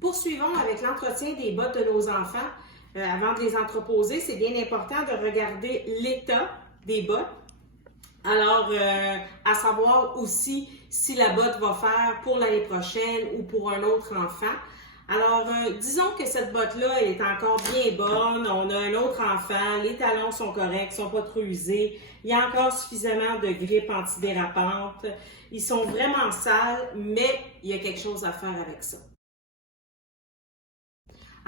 Poursuivons avec l'entretien des bottes de nos enfants. Avant de les entreposer, c'est bien important de regarder l'état des bottes. Alors, à savoir aussi si la botte va faire pour l'année prochaine ou pour un autre enfant. Alors, disons que cette botte-là, elle est encore bien bonne. On a un autre enfant, les talons sont corrects, sont pas trop usés. Il y a encore suffisamment de grippe antidérapante. Ils sont vraiment sales, mais il y a quelque chose à faire avec ça.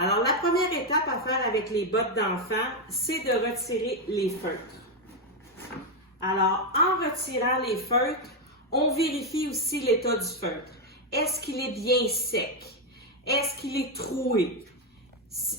Alors, la première étape à faire avec les bottes d'enfant, c'est de retirer les feutres. Alors, en retirant les feutres, on vérifie aussi l'état du feutre. Est-ce qu'il est bien sec? Est-ce qu'il est troué?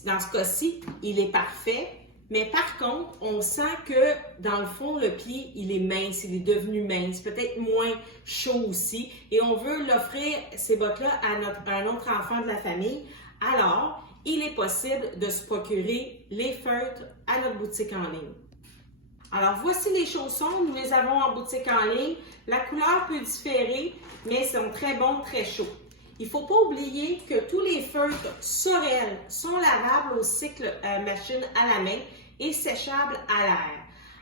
Dans ce cas-ci, il est parfait, mais par contre, on sent que dans le fond, le pied, il est mince, il est devenu mince, peut-être moins chaud aussi, et on veut l'offrir, ces bottes-là, à un autre enfant de la famille. Alors, il est possible de se procurer les feutres à notre boutique en ligne. Alors, voici les chaussons, nous les avons en boutique en ligne. La couleur peut différer, mais ils sont très bons, très chauds. Il ne faut pas oublier que tous les feutres Sorel sont lavables au cycle machine à la main et séchables à l'air.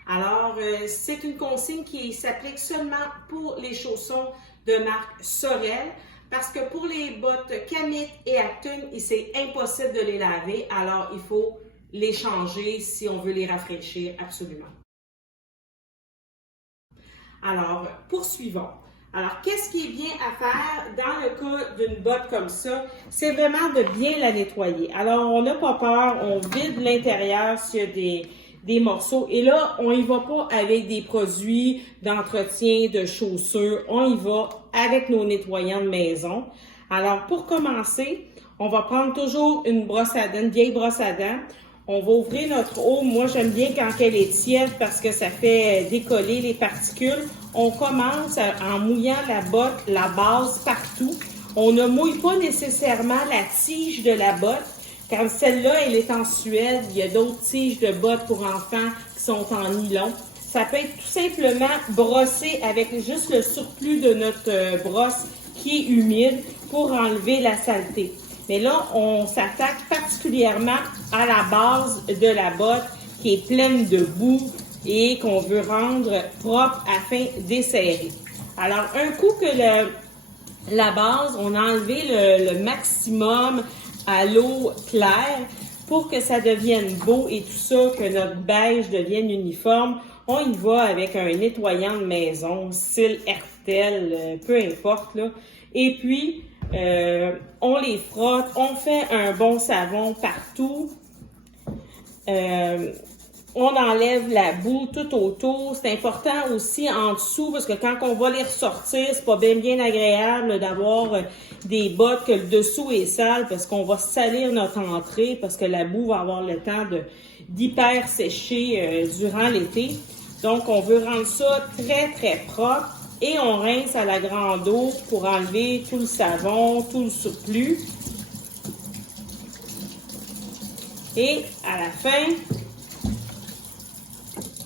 Alors, c'est une consigne qui s'applique seulement pour les chaussons de marque Sorel, parce que pour les bottes Kamit et Acton, c'est impossible de les laver, alors il faut les changer si on veut les rafraîchir absolument. Alors, poursuivons. Alors, qu'est-ce qui est bien à faire dans le cas d'une botte comme ça? C'est vraiment de bien la nettoyer. Alors, on n'a pas peur, on vide l'intérieur s'il y a des morceaux. Et là, on y va pas avec des produits d'entretien de chaussures. On y va avec nos nettoyants de maison. Alors, pour commencer, on va prendre toujours une brosse à dents, une vieille brosse à dents. On va ouvrir notre eau. Moi, j'aime bien quand elle est tiède parce que ça fait décoller les particules. On commence en mouillant la botte, la base partout. On ne mouille pas nécessairement la tige de la botte. Quand celle-là, elle est en Suède, il y a d'autres tiges de bottes pour enfants qui sont en nylon. Ça peut être tout simplement brossé avec juste le surplus de notre brosse qui est humide pour enlever la saleté. Mais là, on s'attaque particulièrement à la base de la botte qui est pleine de boue et qu'on veut rendre propre afin d'esserrer. Alors, un coup que la base, on a enlevé le maximum à l'eau claire pour que ça devienne beau et tout ça, que notre beige devienne uniforme, on y va avec un nettoyant de maison, style Hertel, peu importe, là. Et puis, on les frotte, on fait un bon savon partout. On enlève la boue tout autour. C'est important aussi en dessous parce que quand on va les ressortir, c'est pas bien agréable d'avoir des bottes que le dessous est sale parce qu'on va salir notre entrée parce que la boue va avoir le temps d'hyper sécher durant l'été. Donc, on veut rendre ça très, très propre. Et on rince à la grande eau pour enlever tout le savon, tout le surplus. Et à la fin,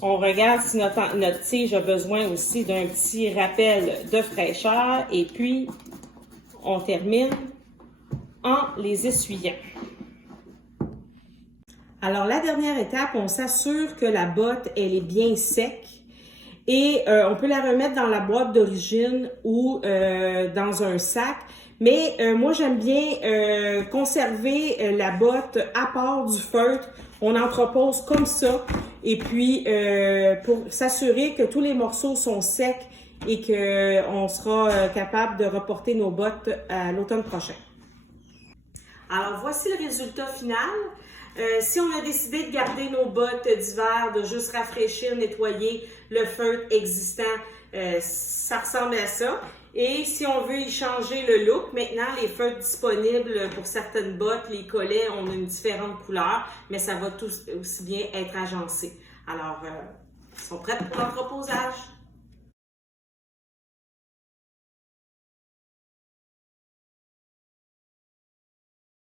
on regarde si notre tige a besoin aussi d'un petit rappel de fraîcheur. Et puis, on termine en les essuyant. Alors, la dernière étape, on s'assure que la botte, elle est bien sec. Et on peut la remettre dans la boîte d'origine ou dans un sac. Mais moi, j'aime bien conserver la botte à part du feutre. On entrepose comme ça. Et puis, pour s'assurer que tous les morceaux sont secs et qu'on sera capable de reporter nos bottes à l'automne prochain. Alors, voici le résultat final. Si on a décidé de garder nos bottes d'hiver, de juste rafraîchir, nettoyer le feutre existant, ça ressemble à ça. Et si on veut y changer le look, maintenant les feutres disponibles pour certaines bottes, les collets, on a une différente couleur, mais ça va tout aussi bien être agencé. Alors, ils sont prêts pour l'entreposage.